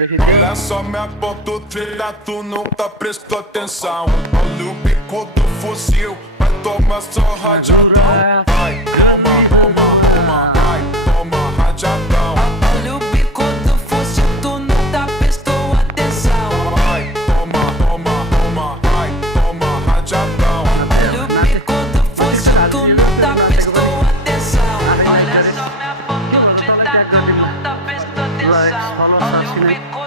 Olha só minha ponto trilha, tu nunca prestou atenção. Olha o bico do fuzil, vai tomar só rajadão. Vai, toma, toma, toma, vai, toma rajadão. Olha o bico do fuzil, tu nunca prestou atenção. Vai, toma, toma, toma, vai, toma rajadão. Olha o bico do fuzil, tu nunca prestou atenção. Olha só minha ponto trilha, tu nunca prestou atenção. Olha o bico